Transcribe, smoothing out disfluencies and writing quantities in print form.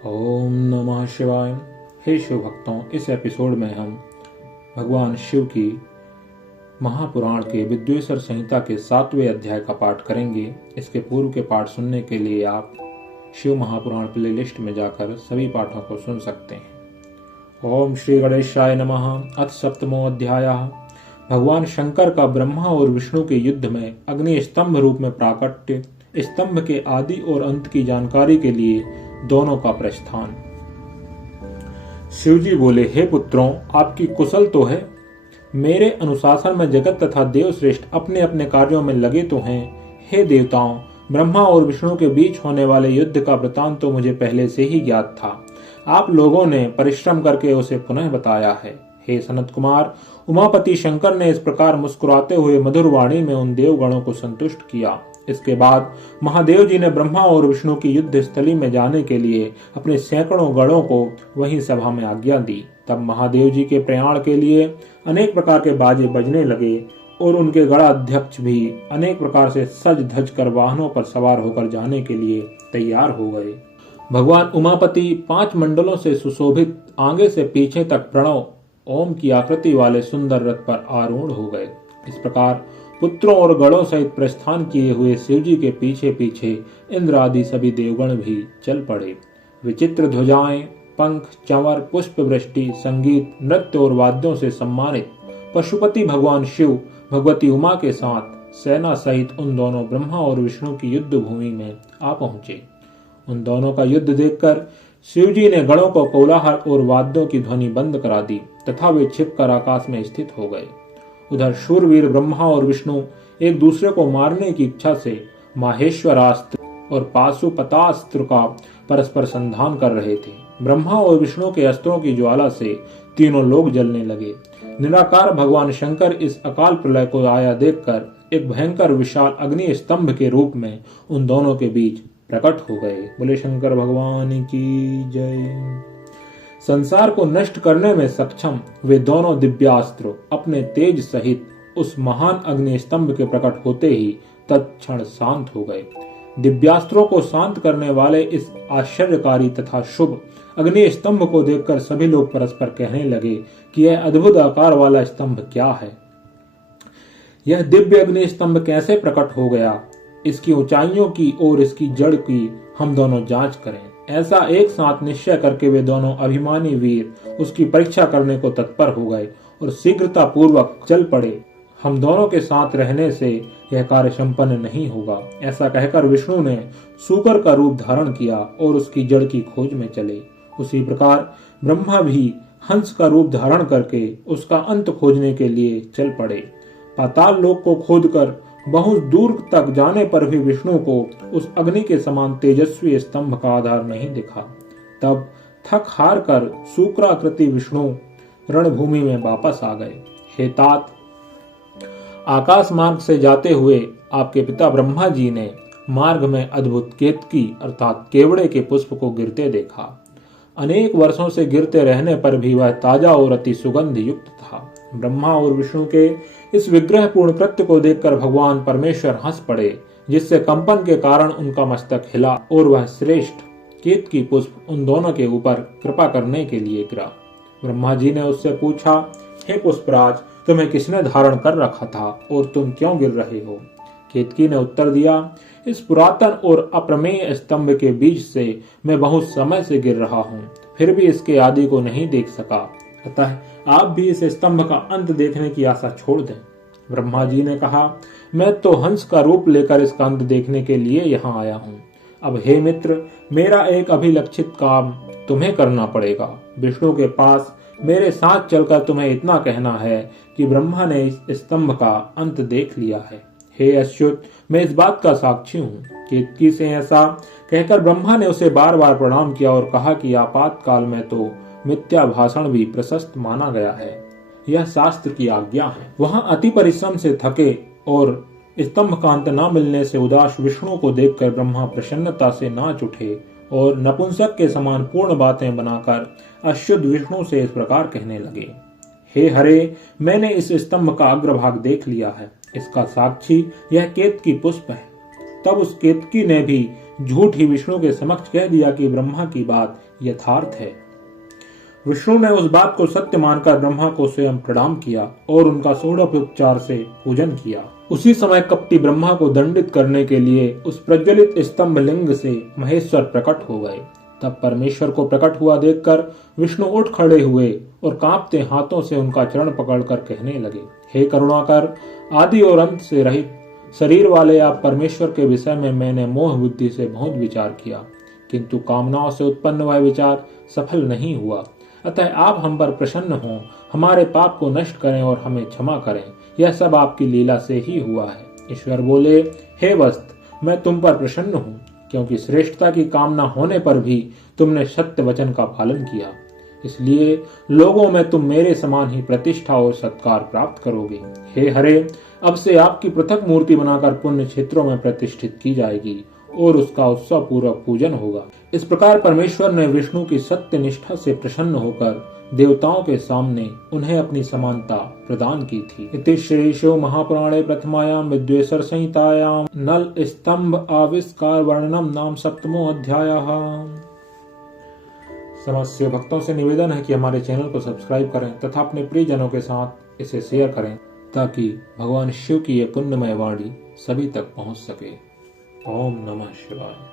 ओम नमः शिवाय। हे शिव भक्तों, इस एपिसोड में हम भगवान शिव की महापुराण के विद्वेश्वर संहिता के 7वें अध्याय का पाठ करेंगे। इसके पूर्व के पाठ सुनने के लिए आप शिव महापुराण प्लेलिस्ट में जाकर सभी पाठों को सुन सकते हैं। ओम श्री गणेशाय नमः। अथ सप्तमो अध्यायः। भगवान शंकर का ब्रह्मा और विष्णु के युद्ध में अग्नि स्तंभ रूप में प्राकट्य, स्तंभ के आदि और अंत की जानकारी के लिए दोनों का प्रस्थान। शिवजी बोले, हे पुत्रों, आपकी कुशल तो है। मेरे अनुशासन में जगत तथा देव श्रेष्ठ अपने अपने कार्यों में लगे तो हैं। हे देवताओं, ब्रह्मा और विष्णु के बीच होने वाले युद्ध का वृतांत तो मुझे पहले से ही ज्ञात था। आप लोगों ने परिश्रम करके उसे पुनः बताया है। हे सनत कुमार, उमापति शंकर ने इस प्रकार मुस्कुराते हुए मधुर वाणी में उन देवगणों को संतुष्ट किया। इसके बाद महादेव जी ने ब्रह्मा और विष्णु की युद्ध स्थली में जाने के लिए अपने सैकड़ों गणों को वहीं सभा में आज्ञा दी। तब महादेव जी के प्रयाण के लिए अनेक प्रकार के बाजे बजने लगे और उनके गणाध्यक्ष भी अनेक प्रकार से सज धज कर वाहनों पर सवार होकर जाने के लिए तैयार हो गए। भगवान उमापति 5 मंडलों से सुशोभित आगे से पीछे तक प्रणव ओम की आकृति वाले सुंदर रथ पर आरूढ़ हो गए। इस प्रकार पुत्रों और गणों सहित प्रस्थान किए हुए शिवजी के पीछे पीछे इंद्र आदि सभी देवगण भी चल पड़े। विचित्र ध्वजाएं, पंख, चंवर, पुष्प वृष्टि, संगीत, नृत्य और वाद्यों से सम्मानित पशुपति भगवान शिव भगवती उमा के साथ सेना सहित उन दोनों ब्रह्मा और विष्णु की युद्ध भूमि में आ पहुंचे। उन दोनों का युद्ध देखकर शिवजी ने गणों को कोलाहल और वाद्यों की ध्वनि बंद करा दी तथा वे छिपकर आकाश में स्थित हो गए। उधर शूरवीर ब्रह्मा और विष्णु एक दूसरे को मारने की इच्छा से माहेश्वरास्त्र और पाशुपतास्त्र का परस्पर संधान कर रहे थे। ब्रह्मा और विष्णु के अस्त्रों की ज्वाला से तीनों लोग जलने लगे। निराकार भगवान शंकर इस अकाल प्रलय को आया देखकर एक भयंकर विशाल अग्नि स्तंभ के रूप में उन दोनों के बीच प्रकट हो गए। बोले शंकर भगवान की जय। संसार को नष्ट करने में सक्षम वे दोनों दिव्यास्त्र अपने तेज सहित उस महान अग्नि स्तंभ के प्रकट होते ही तत्क्षण शांत हो गए। दिव्यास्त्रों को शांत करने वाले इस आश्चर्यकारी तथा शुभ अग्नि स्तंभ को देखकर सभी लोग परस्पर कहने लगे कि यह अद्भुत आकार वाला स्तंभ क्या है। यह दिव्य अग्नि स्तंभ कैसे प्रकट हो गया। इसकी ऊंचाइयों की और इसकी जड़ की हम दोनों जांच करें। ऐसा एक साथ निश्चय करके वे दोनों अभिमानी वीर उसकी परीक्षा करने को तत्पर हो गए और शीघ्रता पूर्वक चल पड़े। हम दोनों के साथ रहने से यह कार्य संपन्न नहीं होगा। ऐसा कहकर विष्णु ने सूकर का रूप धारण किया और उसकी जड़ की खोज में चले। उसी प्रकार ब्रह्मा भी हंस का रूप धारण करके उसका अंत खोजने के लिए चल पड़े। पाताल लोक को खोदकर बहुत दूर तक जाने पर भी विष्णु को उस अग्नि के समान तेजस्वी स्तंभ का आधार नहीं दिखा। तब थक हार कर शुक्राकृति विष्णु रणभूमि में वापस आ गए। हे तात, आकाश मार्ग से जाते हुए आपके पिता ब्रह्मा जी ने मार्ग में अद्भुत केतकी अर्थात केवड़े के पुष्प को गिरते देखा। अनेक वर्षों से गिरते रहने पर भी वह ताजा और अति सुगंध युक्त था। ब्रह्मा और विष्णु के इस विग्रह पूर्ण कृत्य को देखकर भगवान परमेश्वर हंस पड़े, जिससे कंपन के कारण उनका मस्तक हिला और वह श्रेष्ठ केतकी पुष्प उन दोनों के ऊपर कृपा करने के लिए गिरा। ब्रह्मा जी ने उससे पूछा, हे पुष्पराज, तुम्हें किसने धारण कर रखा था और तुम क्यों गिर रहे हो। केतकी ने उत्तर दिया, इस पुरातन और अप्रमेय स्तंभ के बीच से मैं बहुत समय से गिर रहा हूँ, फिर भी इसके आदि को नहीं देख सका। अतः आप भी इस स्तंभ का अंत देखने की आशा छोड़ दें। ब्रह्मा जी ने कहा, मैं तो हंस का रूप लेकर इसका अंत देखने के लिए यहाँ आया हूँ। अब हे मित्र, मेरा एक अभिलक्षित काम तुम्हें करना पड़ेगा। विष्णु के पास मेरे साथ चलकर तुम्हें इतना कहना है कि ब्रह्मा ने इस स्तंभ का अंत देख लिया है। हे अच्युत, मैं इस बात का साक्षी हूँ। केतकी से ऐसा कहकर ब्रह्मा ने उसे बार बार प्रणाम किया और कहा कि आपातकाल में तो मिथ्या भाषण भी प्रशस्त माना गया है, यह शास्त्र की आज्ञा है। वहां अति परिश्रम से थके और स्तंभ का अंत न मिलने से उदास विष्णु को देखकर ब्रह्मा प्रसन्नता से नाच उठे और नपुंसक के समान पूर्ण बातें बनाकर अशुद्ध विष्णु से इस प्रकार कहने लगे, हे हरे, मैंने इस स्तंभ का अग्रभाग देख लिया है। इसका साक्षी यह केतकी पुष्प है। तब उस केतकी ने भी झूठ ही विष्णु के समक्ष कह दिया कि ब्रह्मा की बात यथार्थ है। विष्णु ने उस बात को सत्य मानकर ब्रह्मा को स्वयं प्रणाम किया और उनका षोडशोपचार से पूजन किया। उसी समय कपटी ब्रह्मा को दंडित करने के लिए उस प्रज्वलित स्तंभ लिंग से महेश्वर प्रकट हो गए। तब परमेश्वर को प्रकट हुआ देखकर विष्णु उठ खड़े हुए और कांपते हाथों से उनका चरण पकड़कर कहने लगे, हे करुणाकर, आदि और अंत से रहित शरीर वाले आप परमेश्वर के विषय में मैंने मोह बुद्धि से बहुत विचार किया, किंतु कामनाओं से उत्पन्न वह विचार सफल नहीं हुआ। अतः आप हम पर प्रसन्न हों, हमारे पाप को नष्ट करें और हमें क्षमा करें। यह सब आपकी लीला से ही हुआ है। ईश्वर बोले, हे वस्त, मैं तुम पर प्रसन्न हूँ, क्योंकि श्रेष्ठता की कामना होने पर भी तुमने सत्य वचन का पालन किया। इसलिए लोगों में तुम मेरे समान ही प्रतिष्ठा और सत्कार प्राप्त करोगे। हे हरे, अब से आपकी पृथक मूर्ति बनाकर पुण्य क्षेत्रों में प्रतिष्ठित की जाएगी और उसका उत्सव पूर्वक पूजन होगा। इस प्रकार परमेश्वर ने विष्णु की सत्य निष्ठा से प्रसन्न होकर देवताओं के सामने उन्हें अपनी समानता प्रदान की थी। इति श्री शिव महापुराणे प्रथमायाम विद्वेश्वर संहितायाम नल स्तंभ आविष्कार वर्णनम नाम सप्तमो अध्यायः। समस्त भक्तों से निवेदन है कि हमारे चैनल को सब्सक्राइब करें तथा अपने प्रियजनों के साथ इसे शेयर करें, ताकि भगवान शिव की यह पुण्यमय वाणी सभी तक पहुंच सके। ओम नमः शिवाय।